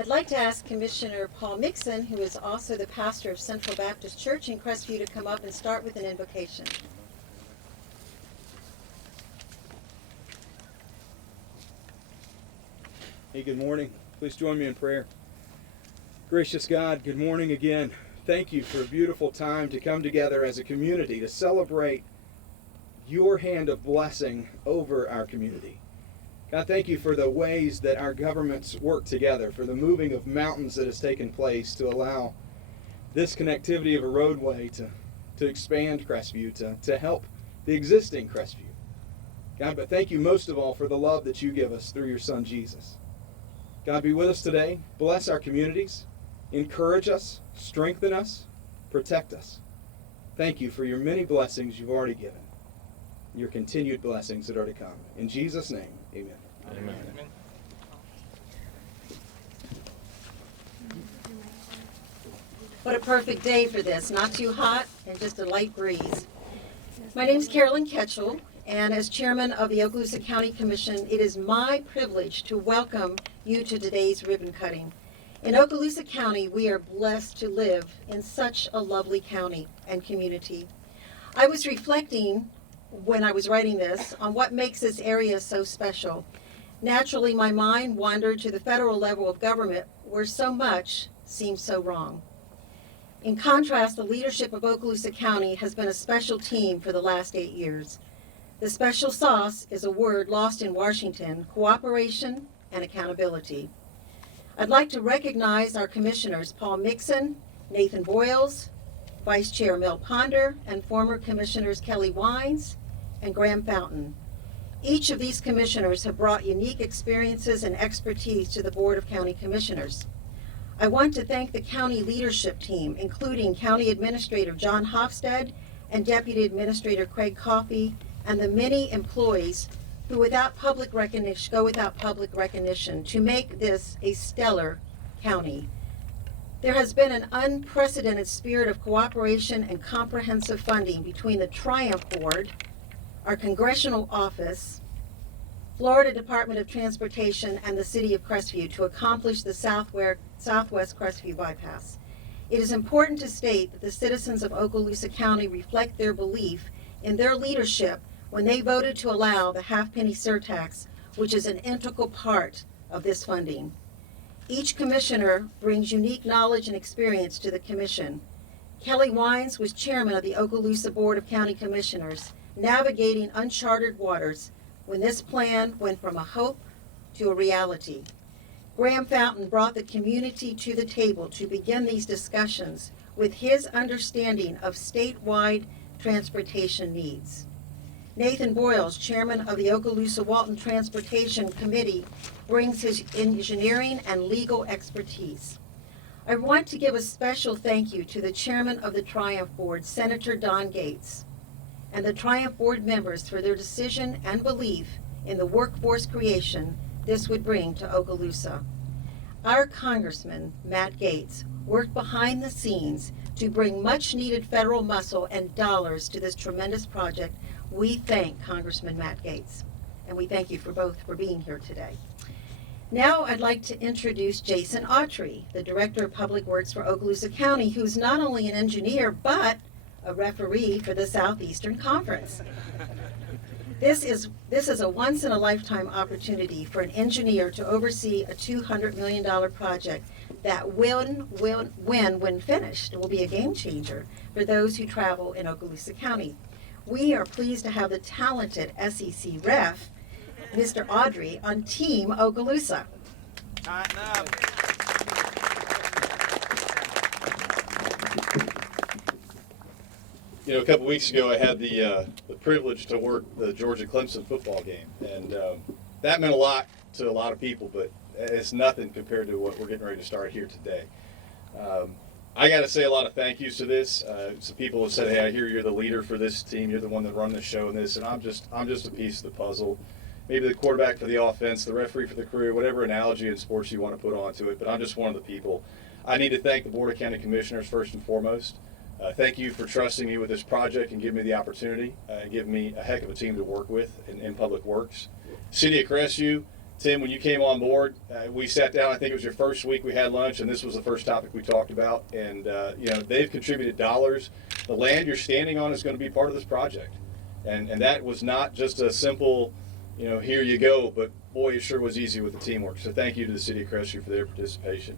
I'd like to ask Commissioner Paul Mixon, who is also the pastor of Central Baptist Church in Crestview, to come up and start with an invocation. Hey, good morning. Please join me in prayer. Gracious God, good morning again. Thank you for a beautiful time to come together as a community to celebrate your hand of blessing over our community. God, thank you for the ways that our governments work together, for the moving of mountains that has taken place to allow this connectivity of a roadway to expand Crestview, to help the existing Crestview. God, but thank you most of all for the love that you give us through your Son, Jesus. God, be with us today. Bless our communities. Encourage us. Strengthen us. Protect us. Thank you for your many blessings you've already given. Your continued blessings that are to come. In Jesus' name, amen. Amen. What a perfect day for this. Not too hot and just a light breeze. My name is Carolyn Ketchel, and as chairman of the Okaloosa County Commission, it is my privilege to welcome you to today's ribbon cutting. In Okaloosa County, we are blessed to live in such a lovely county and community. I was reflecting when I was writing this on what makes this area so special. Naturally, my mind wandered to the federal level of government where so much seems so wrong. In contrast, the leadership of Okaloosa County has been a special team for the last 8 years. The special sauce is a word lost in Washington: cooperation and accountability. I'd like to recognize our commissioners, Paul Mixon, Nathan Boyles, Vice Chair Mel Ponder, and former Commissioners Kelly Wines and Graham Fountain. Each of these commissioners have brought unique experiences and expertise to the Board of County Commissioners. I want to thank the county leadership team, including County Administrator John Hofstad and Deputy Administrator Craig Coffey, and the many employees who go without public recognition to make this a stellar county. There has been an unprecedented spirit of cooperation and comprehensive funding between the Triumph Board, our congressional office, Florida Department of Transportation, and the City of Crestview to accomplish the Southwest Crestview bypass. It is important to state that the citizens of Okaloosa County reflect their belief in their leadership when they voted to allow the half-penny surtax, which is an integral part of this funding. Each commissioner brings unique knowledge and experience to the commission. Kelly Wines was chairman of the Okaloosa Board of County Commissioners, navigating uncharted waters when this plan went from a hope to a reality. Graham Fountain brought the community to the table to begin these discussions with his understanding of statewide transportation needs. Nathan Boyles, chairman of the Okaloosa-Walton Transportation Committee, brings his engineering and legal expertise. I want to give a special thank you to the chairman of the Triumph Board, Senator Don Gates, and the Triumph Board members for their decision and belief in the workforce creation this would bring to Okaloosa. Our Congressman, Matt Gaetz, worked behind the scenes to bring much needed federal muscle and dollars to this tremendous project. We thank Congressman Matt Gaetz, and we thank you for being here today. Now I'd like to introduce Jason Autry, the Director of Public Works for Okaloosa County, who's not only an engineer, but a referee for the Southeastern Conference. This is a once-in-a-lifetime opportunity for an engineer to oversee a $200 million project that when finished, will be a game changer for those who travel in Okaloosa County. We are pleased to have the talented SEC ref, Mr. Audrey, on Team Okaloosa. You know, a couple weeks ago I had the privilege to work the Georgia-Clemson football game, and that meant a lot to a lot of people, but it's nothing compared to what we're getting ready to start here today. I got to say a lot of thank yous to this. Some people have said, "Hey, I hear you're the leader for this team. You're the one that run the show in this," and I'm just a piece of the puzzle. Maybe the quarterback for the offense, the referee for the crew, whatever analogy in sports you want to put onto it. But I'm just one of the people. I need to thank the Board of County Commissioners first and foremost. Thank you for trusting me with this project and giving me the opportunity, and giving me a heck of a team to work with in Public Works. City of Crestview, Tim, when you came on board, we sat down. I think it was your first week we had lunch, and this was the first topic we talked about. And they've contributed dollars. The land you're standing on is going to be part of this project, and that was not just a simple, here you go. But boy, it sure was easy with the teamwork. So thank you to the City of Crestview for their participation.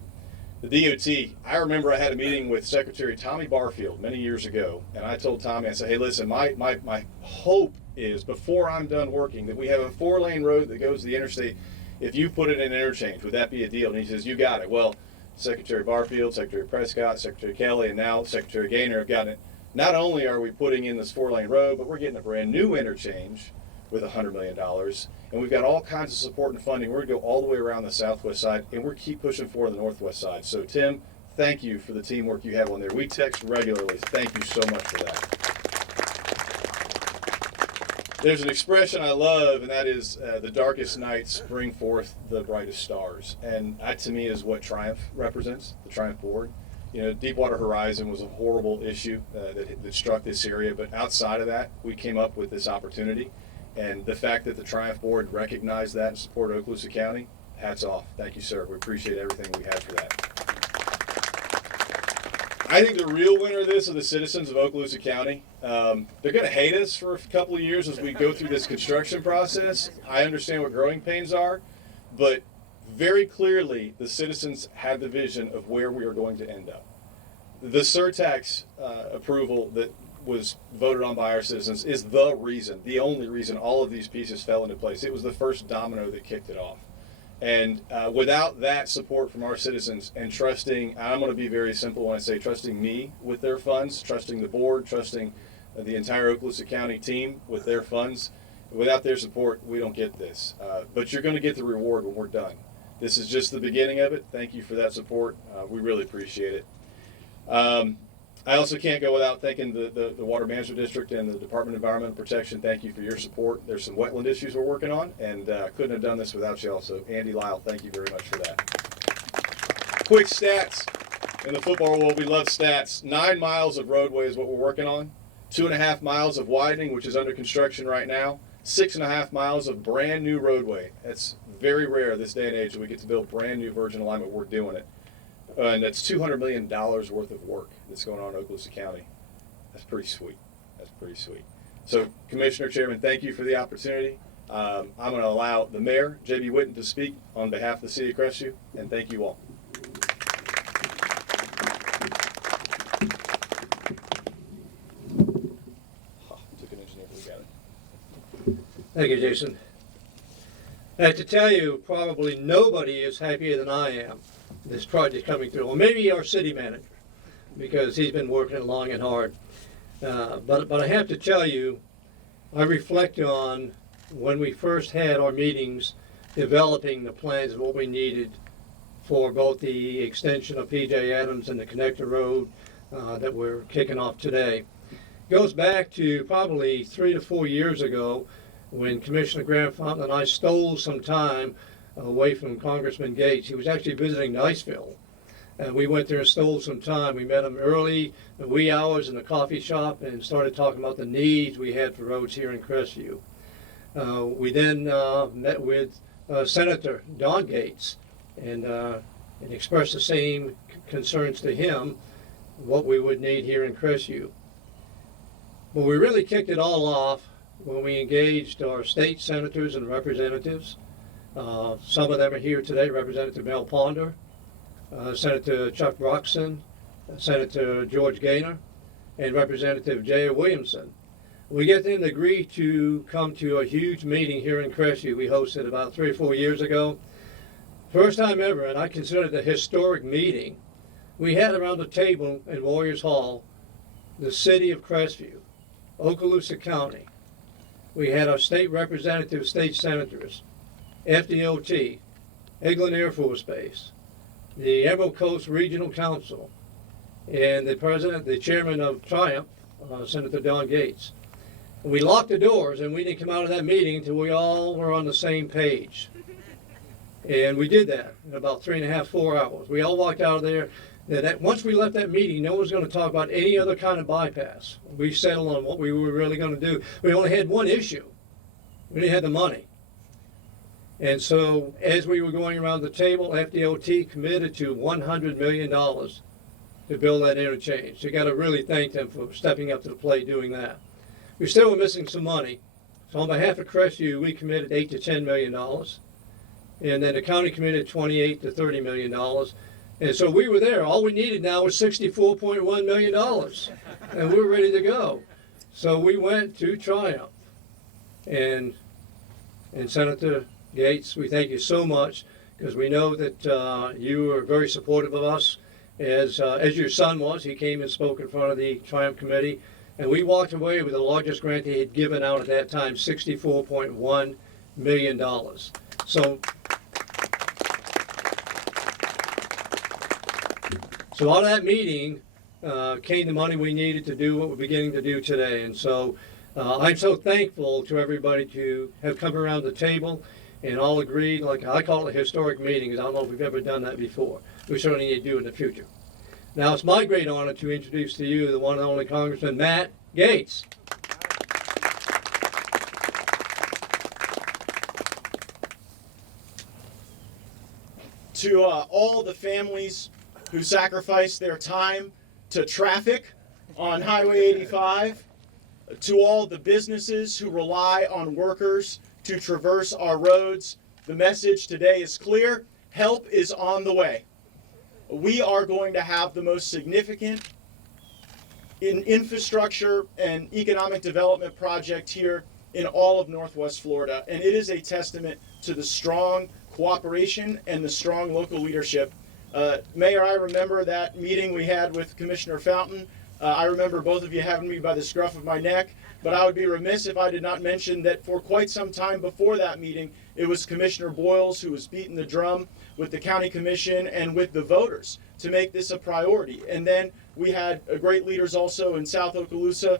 The DOT, I remember I had a meeting with Secretary Tommy Barfield many years ago, and I told Tommy, I said, hey, listen, my hope is before I'm done working that we have a 4-lane road that goes to the interstate. If you put it in an interchange, would that be a deal? And he says, you got it. Well, Secretary Barfield, Secretary Prescott, Secretary Kelly, and now Secretary Gaynor have gotten it. Not only are we putting in this 4-lane road, but we're getting a brand new interchange with $100 million. And we've got all kinds of support and funding. We're going to go all the way around the southwest side, and we're keep pushing for the northwest side. So, Tim, thank you for the teamwork you have on there. We text regularly. Thank you so much for that. There's an expression I love, and that is the darkest nights bring forth the brightest stars. And that, to me, is what Triumph represents, the Triumph Board. Deepwater Horizon was a horrible issue that struck this area, but outside of that, we came up with this opportunity. And the fact that the Triumph Board recognized that and supported Okaloosa County, hats off. Thank you, sir. We appreciate everything we had for that. I think the real winner of this are the citizens of Okaloosa County. They're going to hate us for a couple of years as we go through this construction process. I understand what growing pains are, but very clearly the citizens had the vision of where we are going to end up. The surtax approval that was voted on by our citizens is the only reason all of these pieces fell into place. It was the first domino that kicked it off. And without that support from our citizens and trusting, I'm going to be very simple when I say trusting me with their funds, trusting the board, trusting the entire Okaloosa County team with their funds, without their support, we don't get this. But you're going to get the reward when we're done. This is just the beginning of it. Thank you for that support. We really appreciate it. I also can't go without thanking the Water Management District and the Department of Environmental Protection. Thank you for your support. There's some wetland issues we're working on, and couldn't have done this without you all. So Andy Lyle, thank you very much for that. Quick stats. In the football world, we love stats. 9 miles of roadway is what we're working on. 2.5 miles of widening, which is under construction right now. 6.5 miles of brand new roadway. That's very rare this day and age that we get to build brand new virgin alignment. We're doing it. And that's $200 million worth of work that's going on in Okaloosa County. That's pretty sweet. That's pretty sweet. So, Commissioner, Chairman, thank you for the opportunity. I'm going to allow the Mayor, JB Whitton, to speak on behalf of the City of Crestview, and thank you all. Took an engineer, but we got it. Thank you, Jason. I have to tell you, probably nobody is happier than I am this project coming through. Well, maybe our city manager, because he's been working long and hard. But I have to tell you, I reflect on when we first had our meetings developing the plans of what we needed for both the extension of P.J. Adams and the connector road that we're kicking off today. It goes back to probably 3 to 4 years ago when Commissioner Graham Fountain and I stole some time away from Congressman Gates. He was actually visiting Niceville. And we went there and stole some time. We met him early, the wee hours in the coffee shop, and started talking about the needs we had for roads here in Crestview. We then met with Senator Don Gates and expressed the same concerns to him, what we would need here in Crestview. But we really kicked it all off when we engaged our state senators and representatives. Some of them are here today, Representative Mel Ponder, Senator Chuck Roxon, Senator George Gaynor, and Representative Jay Williamson. We get them to agree to come to a huge meeting here in Crestview we hosted about 3 or 4 years ago. First time ever, and I consider it a historic meeting. We had around the table in Warriors Hall the city of Crestview, Okaloosa County. We had our state representatives, state senators, FDOT, Eglin Air Force Base, the Emerald Coast Regional Council, and the chairman of Triumph, Senator Don Gates. And we locked the doors, and we didn't come out of that meeting until we all were on the same page. And we did that in about 3.5, 4 hours. We all walked out of there. Once we left that meeting, no one was going to talk about any other kind of bypass. We settled on what we were really going to do. We only had one issue. We didn't have the money. And so as we were going around the table, FDOT committed to $100 million to build that interchange. So you got to really thank them for stepping up to the plate doing that. We still were missing some money. So on behalf of Crestview, we committed $8 to $10 million. And then the county committed $28 to $30 million. And so we were there. All we needed now was $64.1 million. And we were ready to go. So we went to Triumph. And Senator Gates, we thank you so much, because we know that you are very supportive of us, as your son was. He came and spoke in front of the Triumph Committee, and we walked away with the largest grant he had given out at that time, $64.1 million. So out of that meeting came the money we needed to do what we're beginning to do today. And so I'm so thankful to everybody to have come around the table and all agreed, like I call it a historic meeting, because I don't know if we've ever done that before. We certainly need to do it in the future. Now it's my great honor to introduce to you the one and only Congressman Matt Gaetz. To all the families who sacrificed their time to traffic on Highway 85, to all the businesses who rely on workers to traverse our roads, the message today is clear: help is on the way. We are going to have the most significant infrastructure and economic development project here in all of Northwest Florida, and it is a testament to the strong cooperation and the strong local leadership. Mayor, I remember that meeting we had with Commissioner Fountain. I remember both of you having me by the scruff of my neck, but I would be remiss if I did not mention that for quite some time before that meeting, it was Commissioner Boyles who was beating the drum with the county commission and with the voters to make this a priority. And then we had great leaders also in South Okaloosa,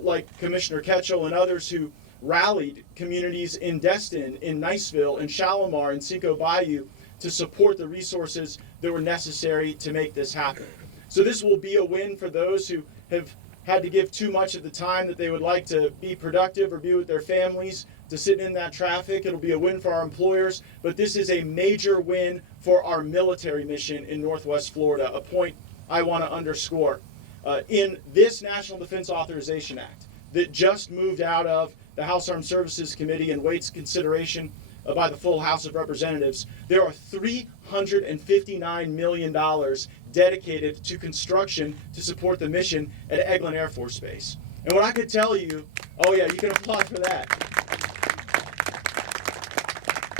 like Commissioner Ketchel and others, who rallied communities in Destin, in Niceville, in Shalimar, in Cinco Bayou to support the resources that were necessary to make this happen. So this will be a win for those who have had to give too much of the time that they would like to be productive or be with their families to sit in that traffic. It'll be a win for our employers, but this is a major win for our military mission in Northwest Florida, a point I want to underscore. In this National Defense Authorization Act that just moved out of the House Armed Services Committee and waits consideration by the full House of Representatives, there are $359 million dedicated to construction to support the mission at Eglin Air Force Base. And what I could tell you, oh yeah, you can applaud for that.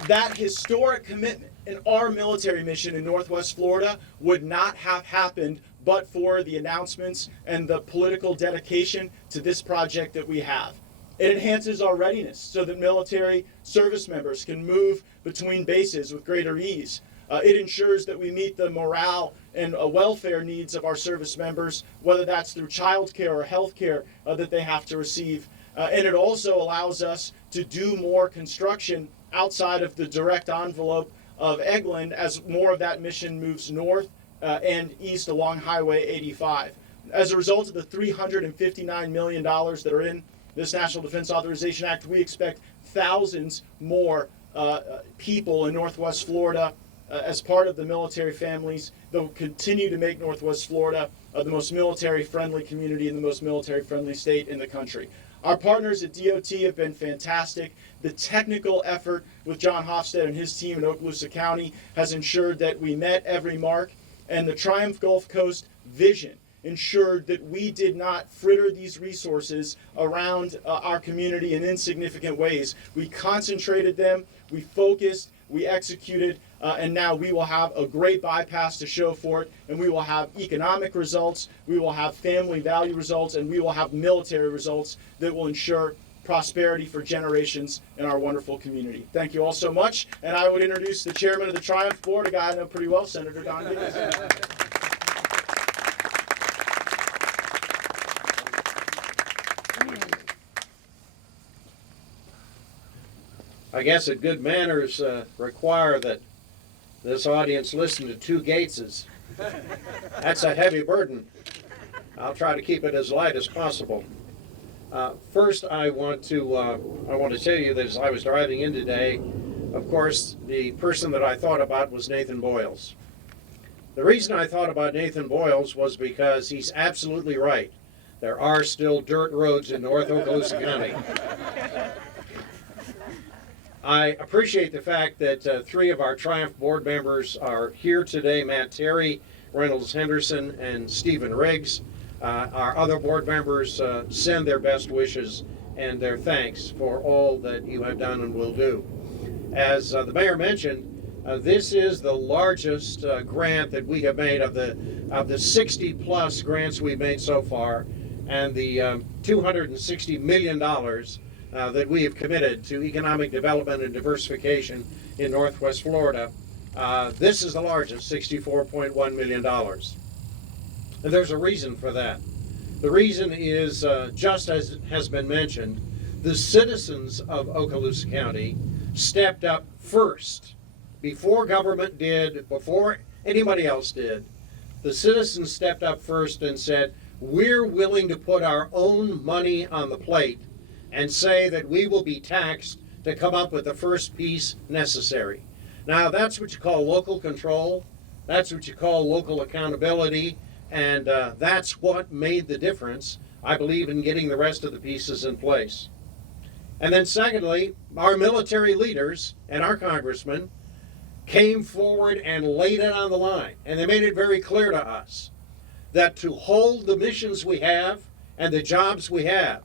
That historic commitment in our military mission in Northwest Florida would not have happened but for the announcements and the political dedication to this project that we have. It enhances our readiness so that military service members can move between bases with greater ease. It ensures that we meet the morale and welfare needs of our service members, whether that's through child care or health care that they have to receive. And it also allows us to do more construction outside of the direct envelope of Eglin as more of that mission moves north and east along Highway 85. As a result of the $359 million that are in this National Defense Authorization Act, we expect thousands more people in Northwest Florida as part of the military families that will continue to make Northwest Florida the most military-friendly community and the most military-friendly state in the country. Our partners at DOT have been fantastic. The technical effort with John Hofstad and his team in Okaloosa County has ensured that we met every mark, and the Triumph Gulf Coast vision ensured that we did not fritter these resources around our community in insignificant ways. We concentrated them, we focused, we executed, and now we will have a great bypass to show for it, and we will have economic results, we will have family value results, and we will have military results that will ensure prosperity for generations in our wonderful community. Thank you all so much, and I would introduce the chairman of the Triumph Board, a guy I know pretty well, Senator Don Gibbons. I guess that good manners require that this audience listen to two Gateses. That's a heavy burden. I'll try to keep it as light as possible. First, I want to tell you that as I was driving in today, of course, the person that I thought about was Nathan Boyles. The reason I thought about Nathan Boyles was because he's absolutely right. There are still dirt roads in North Okaloosa County. I appreciate the fact that 3 of our Triumph board members are here today, Matt Terry, Reynolds Henderson, and Stephen Riggs. Our other board members send their best wishes and their thanks for all that you have done and will do. As the mayor mentioned, this is the largest grant that we have made of the 60 plus grants we've made so far, and the $260 million that we have committed to economic development and diversification in Northwest Florida. This is the largest, $64.1 million. And there's a reason for that. The reason is, just as has been mentioned, the citizens of Okaloosa County stepped up first. Before government did, before anybody else did, the citizens stepped up first and said, we're willing to put our own money on the plate and say that we will be taxed to come up with the first piece necessary. Now, that's what you call local control. That's what you call local accountability. And that's what made the difference, I believe, in getting the rest of the pieces in place. And then secondly, our military leaders and our congressmen came forward and laid it on the line. And they made it very clear to us that to hold the missions we have and the jobs we have,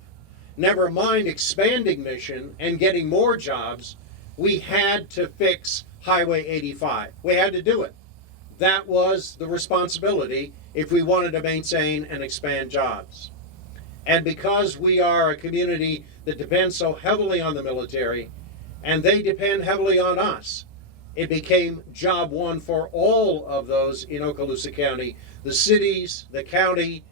never mind expanding mission and getting more jobs, we had to fix Highway 85. We had to do it. That was the responsibility if we wanted to maintain and expand jobs. And because we are a community that depends so heavily on the military, and they depend heavily on us, it became job one for all of those in Okaloosa County, the cities, the county,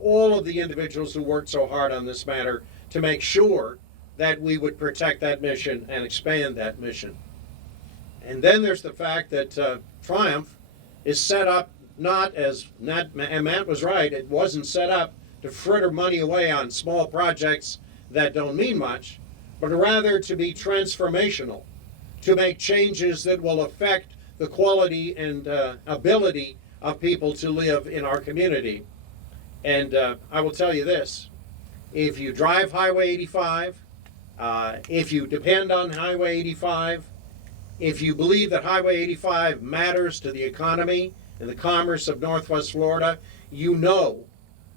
all of the individuals who worked so hard on this matter to make sure that we would protect that mission and expand that mission. And then there's the fact that Triumph is set up not as, and Matt was right, it wasn't set up to fritter money away on small projects that don't mean much, but rather to be transformational, to make changes that will affect the quality and ability of people to live in our community. And I will tell you this, if you drive Highway 85, if you depend on Highway 85, if you believe that Highway 85 matters to the economy and the commerce of Northwest Florida, you know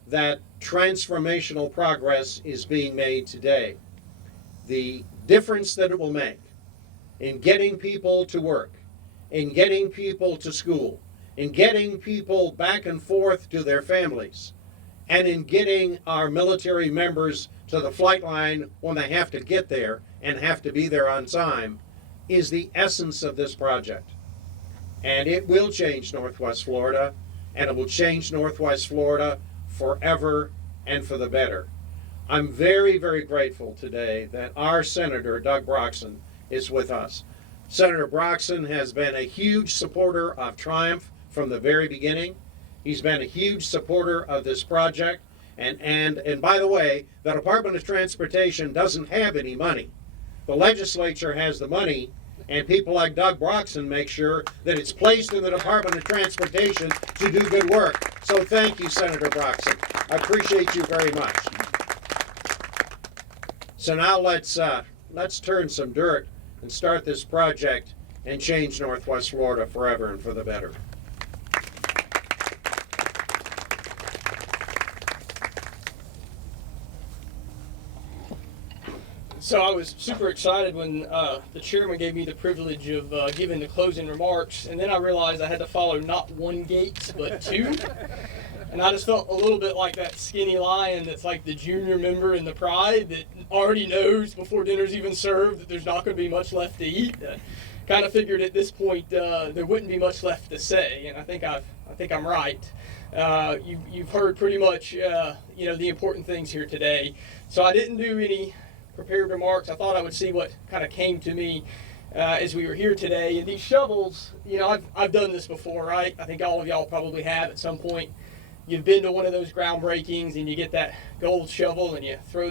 that transformational progress is being made today. The difference that it will make in getting people to work, in getting people to school, in getting people back and forth to their families, and in getting our military members to the flight line when they have to get there and have to be there on time, is the essence of this project. And it will change Northwest Florida, and it will change Northwest Florida forever and for the better. I'm very, very grateful today that our Senator, Doug Broxson, is with us. Senator Broxson has been a huge supporter of Triumph from the very beginning. He's been a huge supporter of this project. And by the way, the Department of Transportation doesn't have any money. The legislature has the money, and people like Doug Broxson make sure that it's placed in the Department of Transportation to do good work. So thank you, Senator Broxson. I appreciate you very much. So now let's turn some dirt and start this project and change Northwest Florida forever and for the better. So I was super excited when the chairman gave me the privilege of giving the closing remarks, and then I realized I had to follow not one gate, but two. And I just felt a little bit like that skinny lion that's like the junior member in the pride that already knows before dinner's even served that there's not going to be much left to eat. Kind of figured at this point there wouldn't be much left to say, and I think I'm right. You've heard pretty much the important things here today. So I didn't do any prepared remarks. I thought I would see what kind of came to me as we were here today. And these shovels, I've done this before, right? I think all of y'all probably have at some point. You've been to one of those groundbreakings and you get that gold shovel and you throw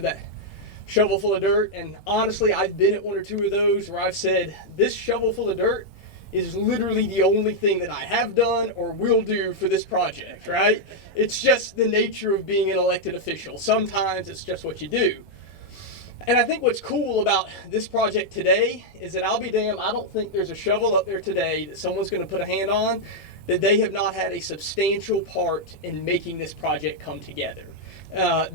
shovel full of dirt. And honestly, I've been at one or two of those where I've said, this shovel full of dirt is literally the only thing that I have done or will do for this project, right? It's just the nature of being an elected official. Sometimes it's just what you do. And I think what's cool about this project today is that I'll be damned, I don't think there's a shovel up there today that someone's going to put a hand on that they have not had a substantial part in making this project come together.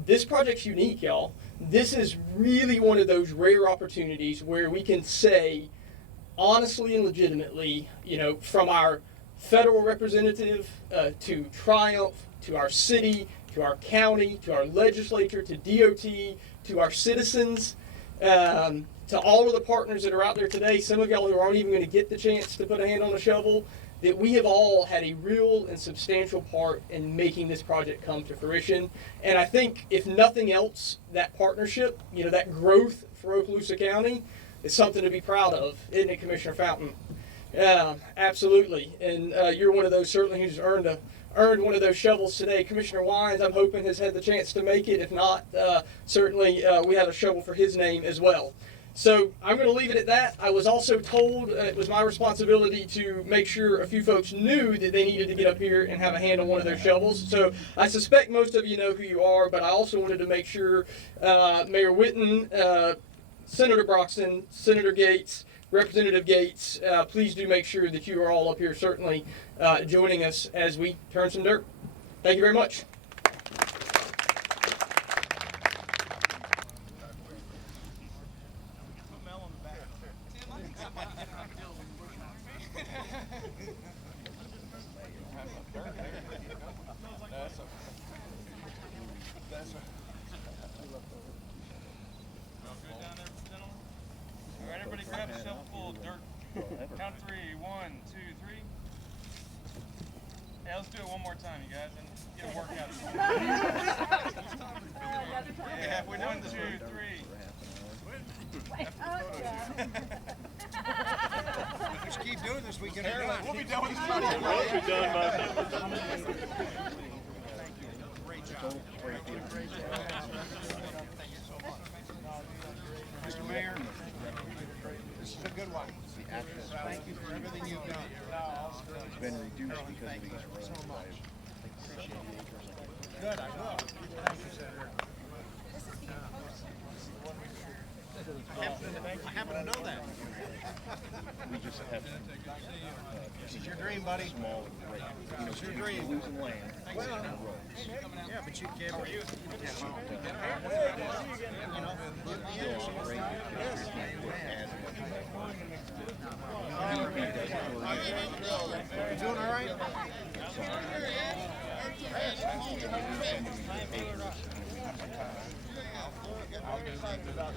This project's unique, y'all. This is really one of those rare opportunities where we can say, honestly and legitimately, you know, from our federal representative to Triumph, to our city, to our county, to our legislature, to DOT, to our citizens, to all of the partners that are out there today, some of y'all who aren't even going to get the chance to put a hand on a shovel, that we have all had a real and substantial part in making this project come to fruition. And I think, if nothing else, that partnership, you know, that growth for Okaloosa County is something to be proud of, isn't it, Commissioner Fountain? Absolutely. And you're one of those certainly who's earned one of those shovels today. Commissioner Wines, I'm hoping, has had the chance to make it. If not, certainly we have a shovel for his name as well. So I'm going to leave it at that. I was also told it was my responsibility to make sure a few folks knew that they needed to get up here and have a hand on one of those shovels. So I suspect most of you know who you are, but I also wanted to make sure Mayor Whitton, Senator Broxton, Senator Gates, Representative Gates, please do make sure that you are all up here certainly joining us as we turn some dirt. Thank you very much. Everybody grab a shovel full of dirt. Count three. 1, 2, 3. Yeah, let's do it one more time, you guys, and get a workout. Yeah, 1, 2, 3. If we keep doing this, we can be done. We'll be done with this project. We'll be done by Great job. Mr. Mayor, this is a good one. Thank you for everything you've done. It's been reduced because of these roads. Good, I will. Thank you, Senator. I happen to know that. We just have This is your dream, buddy. small, It's your dream. losing land. Well, roads. yeah, but you can't. You doing all right?